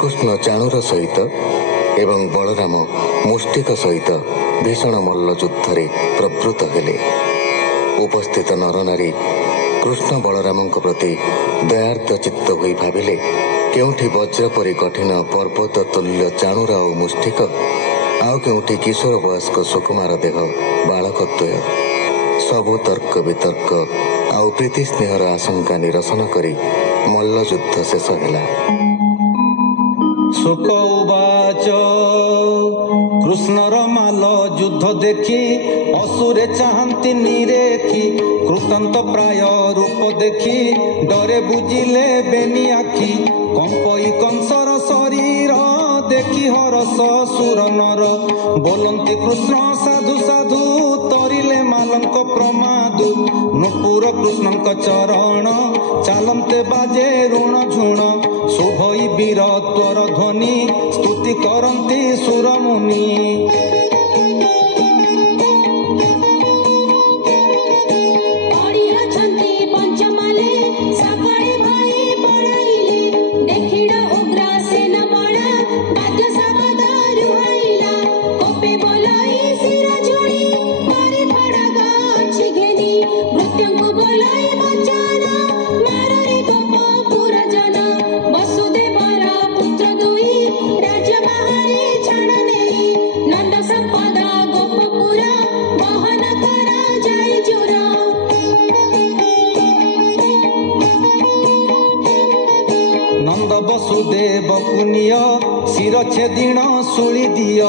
श्रीकृष्ण चाणूर सहित एवं बलराम मुष्टिक सहित भीषण मल्ल युद्ध प्रवृत्त हेले। उपस्थित नरनारी कृष्ण बलराम प्रति दयार्द्र चित्त होई भाविले केउठी वज्र परि कठिन पर्वत तुल्य चाणूर और मुष्टिक, आउ केउठी किशोर वयस्क सुकुमार देह बालकद्वय। सबु तर्क वितर्क आउ प्रीति स्नेहर आशंका निरसन करी मल्ल युद्ध शेष हेला। शुक उवाच कृष्णर माल युद्ध देखी असुरे चाहती निरेखी, कृतांत प्राय रूप देखी डरे बुझिले बेनी आखि। कंपई कंसर शरीर देखी हरस सुर नर, बोलंती कृष्ण साधु साधु तरिले मालंक प्रमादु। नुपुर कृष्णंक चरण चालंते बाजे ऋण झुण, शुभई वीर त्वर ध्वनि स्तुति करंती सुर मुनि। वसुदेव पुनिय शिर छेदिण शुली दिय,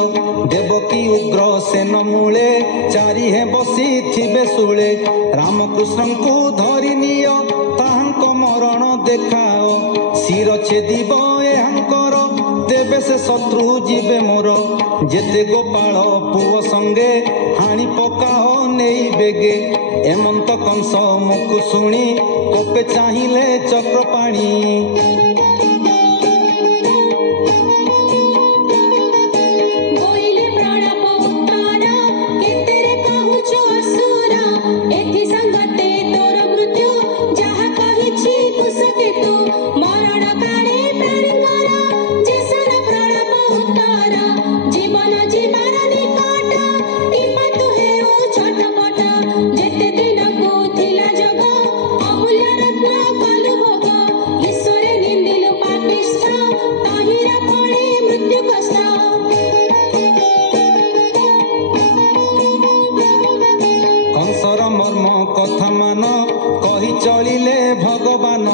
देवकी उग्र सेन मूले चारि हे बसी थिबे शूले। रामकृष्ण को धरि निय ताहांक मरण देखाओ, शिर छेदिब एहांकर देवे से शत्रु जीवे मोर। जेते गोपाल पुओ संगे हाणी पकाओ नेई बेगे, एमंत कंस मुख शुणी कोपे चाहिले चक्रपाणी। कथा मान कही चलिले भगवान,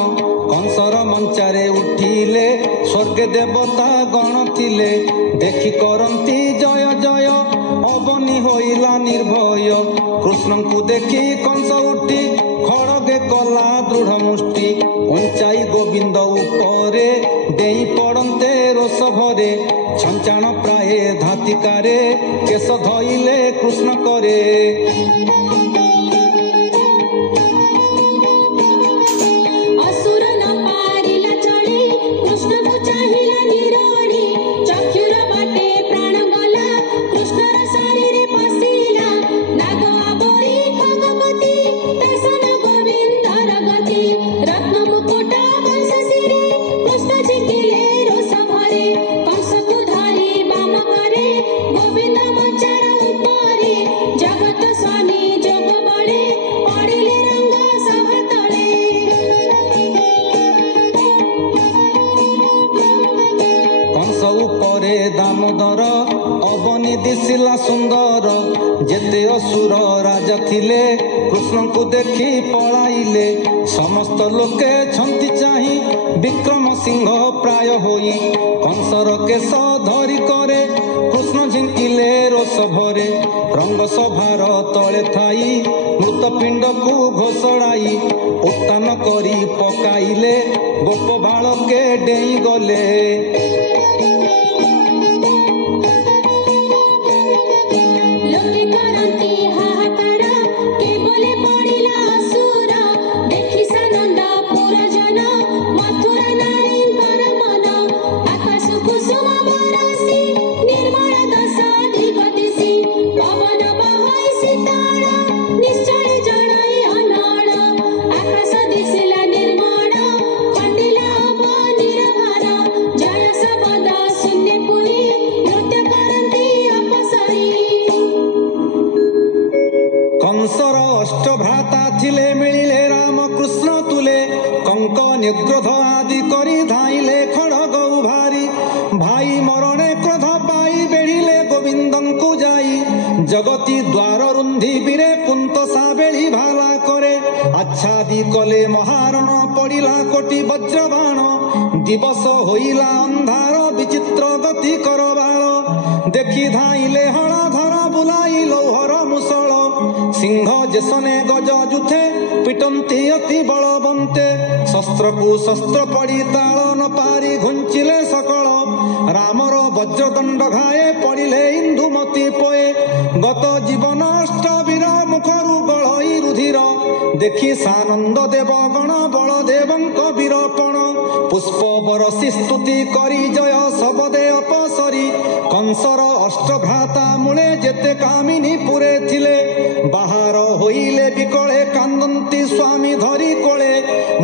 कंसर मंचारे उठिले स्वर्गे देवता गण थिले। देखी करंती जय जय अबनी होइला निर्भय, कृष्ण को देखी कंस उठी खड़गे कला दृढ़ मुष्टि। उंचाई गोविंद उपरे देई पड़ंते रोष भरे, छंचाण प्राये धातिकारे केश धइले कृष्ण करे। दामोदर अबनी दिशिला सुंदर, जेते असुर राजा थिले कृष्ण को देखी पलाइले। समस्त लोके छंती चाही विक्रम सिंह प्राय होई, कंसर केश धरी करे कृष्ण झिंकिले रोष भरे। रंग सभार तले थाई मृत पिंड को घोषणाई, उत्तान करी पकाइले गोप बालके डेई गले। दिसिला निर्मळ खंडिला अब निरभार, जय सब ନିଗ୍ରୋଧ ଆଦି କରି ଧାଇଲେ ଖଡ଼ଗ ଉଭାରି। ଭାଇ ମରଣେ କ୍ରୋଧ ପାଇ ବେଢ଼ିଲେ ଗୋବିନ୍ଦଙ୍କୁ ଯାଇ। ଜଗତି ଦ୍ୱାର ରୁନ୍ଧି ବୀରେ କୁନ୍ତ ସାବେଳି ଭାଲା କରେ। ଆଚ୍ଛାଦି କଲେ ମହାରଣ ପଡ଼ିଲା କୋଟି ବଜ୍ରବାଣ। ଦିବସ ହୋଇଲା ଅନ୍ଧାର ବିଚିତ୍ର ଗତି କର ବାଳ। ଦେଖି ଧାଇଲେ ହଳଧର ବୁଲାଇ ଲୌହର ମୁଷଳ। ସିଂହ ଯେସନେ ଗଜ ଯୁଥେ ପିଟନ୍ତି ଅତି ବଳବନ୍ତେ। ଶସ୍ତ୍ରକୁ ଶସ୍ତ୍ର ପଡ଼ି ତାଳ ନ ପାରି ଘୁଞ୍ଚିଲେ ସକଳ। ରାମର ବଜ୍ରଦଣ୍ଡ ଘାଏ ପଡ଼ିଲେ ଇନ୍ଦୁମତି ପଏ। ଗତ ଜୀବନ ଅଷ୍ଟବୀର ମୁଖରୁ ଗଳଇ ରୁଧିର। ଦେଖି ସାନନ୍ଦ ଦେବ ଗଣ ବଳଦେବଙ୍କ ବୀରପଣ। ପୁଷ୍ପ ବରଷି ସ୍ତୁତି କରି ଜୟ ଶବଦେ ଅପସରି। କଂସର ଅଷ୍ଟଭ୍ରାତା ମୂଳେ ଯେତେ କାମିନୀ ପୁରେ ଥିଲେ। ବାହାର ହୋଇଲେ ବିକଳେ କାନ୍ଦନ୍ତି ସ୍ୱାମୀ ଧରି କୋଳେ।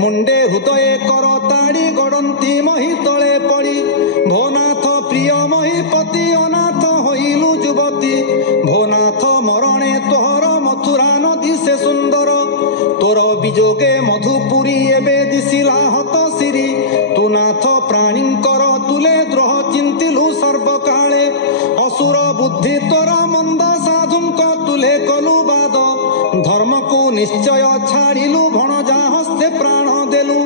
ମୁଣ୍ଡେ ହୃଦଏ କର ତାଡ଼ି ଗଡ଼ନ୍ତି ମହି ତଳେ ପଡ଼ି। ଭୋନାଥ ପ୍ରିୟ ମହିପତି ଅନାଥ ହୋଇଲୁ ଯୁବତୀ। ଭୋନାଥ ମରଣେ ତୋହର ମଥୁରା ନଦୀ ସେ ସୁନ୍ଦର। ତୋର ବିଯୋଗେ ମଧୁପୁରୀ ଏବେ ଦିଶିଲା ହତ ଶିରି। ତୁ ନାଥ ପ୍ରାଣୀଙ୍କର ତୁଲେ ଦ୍ରୋହ ଚିନ୍ତିଲୁ ସର୍ବକାଳେ। ଅସୁର ବୁଦ୍ଧି ତୋର ମନ୍ଦ ସାଧୁଙ୍କ ତୁଲେ କଲୁ ବାଦ। ଧର୍ମକୁ ନିଶ୍ଚୟ ଛାଡ଼ିଲୁ ଭଣଜା ହସ୍ତେ ପ୍ରାଣ ଦେଲୁ।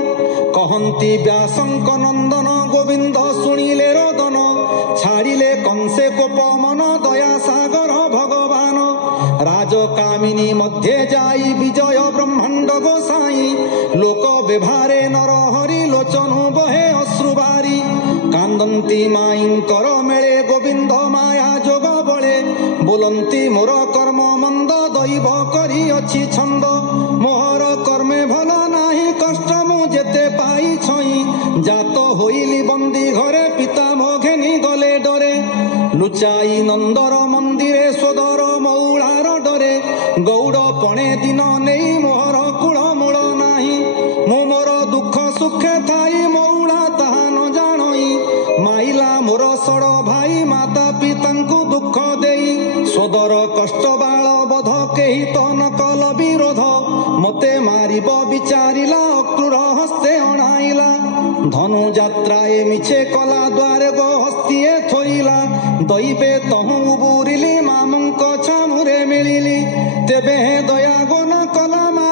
କହନ୍ତି ବ୍ୟାସଙ୍କ ନନ୍ଦନ ଗୋବିନ୍ଦ ଶୁଣିଲେ ରୋଦନ। ଛାଡ଼ିଲେ କଂସେ କୋପ ମନ ଦୟା ସାଗର ଭଗବାନ। ରାଜକାମିନୀ ମଧ୍ୟେ ଯାଇ ବିଜୟ ବ୍ରହ୍ମାଣ୍ଡ ଗୋସାଇ। ଲୋକ ବ୍ୟବହାରେ ନର ହରି ଲୋଚନୁ ବହେ ଅଶ୍ରୁବାରି। କାନ୍ଦନ୍ତି ମାଇଙ୍କର ମେଳେ ଗୋବିନ୍ଦ ମାୟା ଯୋଗ ବଳେ। ବୋଲନ୍ତି ମୋର କର୍ମ ମନ୍ଦ ଦୈବ କରି ଅଛି ଛନ୍ଦ। ମୋହର କର୍ମେ ଭଲ ନାହିଁ କଷ୍ଟ ମୁଁ ଯେତେ ପାଇ ଛଇଁ। ଜାତ ହୋଇଲି ବନ୍ଦୀ ଘରେ ପିତା ମୋ ଘେନି ଗଲେ ଡରେ। ଲୁଚାଇ ନନ୍ଦର ମନ୍ଦିରେ ସୋଦର ମଉଳାର ଡରେ। ଗୌଡ଼ ପଣେ ଦିନ ନେଇ ମୋହର କୂଳ ମୂଳ ନାହିଁ। ମୁଁ ମୋର ଦୁଃଖ ସୁଖେ ଥାଇ ମଉଳା ତାହା ନ ଜାଣଇ। ମାଇଲା ମୋର ସଡ଼ ଭାଇ ମାତା ପିତାଙ୍କୁ ଦୁଃଖ ଦେଇ। ସୋଦର କଷ୍ଟ ବାଳ ବୋଧ କେହି ତ ନ କଲ ବିରୋଧ। ମୋତେ ମାରିବ ବିଚାରିଲା ଅକ୍ରୂର ହସ୍ତେ ଅଣାଇଲା। ଧନୁ ଯାତ୍ରା ଏ ମିଛେ କଲା ଦ୍ୱାରେ ଗୋ ହସ୍ତିଏ ଥୋଇଲା। ଦଇବେ ତହୁଁ ବୁରିଲି ମାମୁଙ୍କ ଛାମୁରେ ମିଳିଲି। ତେବେ ହେ ଦୟା ଗୋ ନ କଲା ମା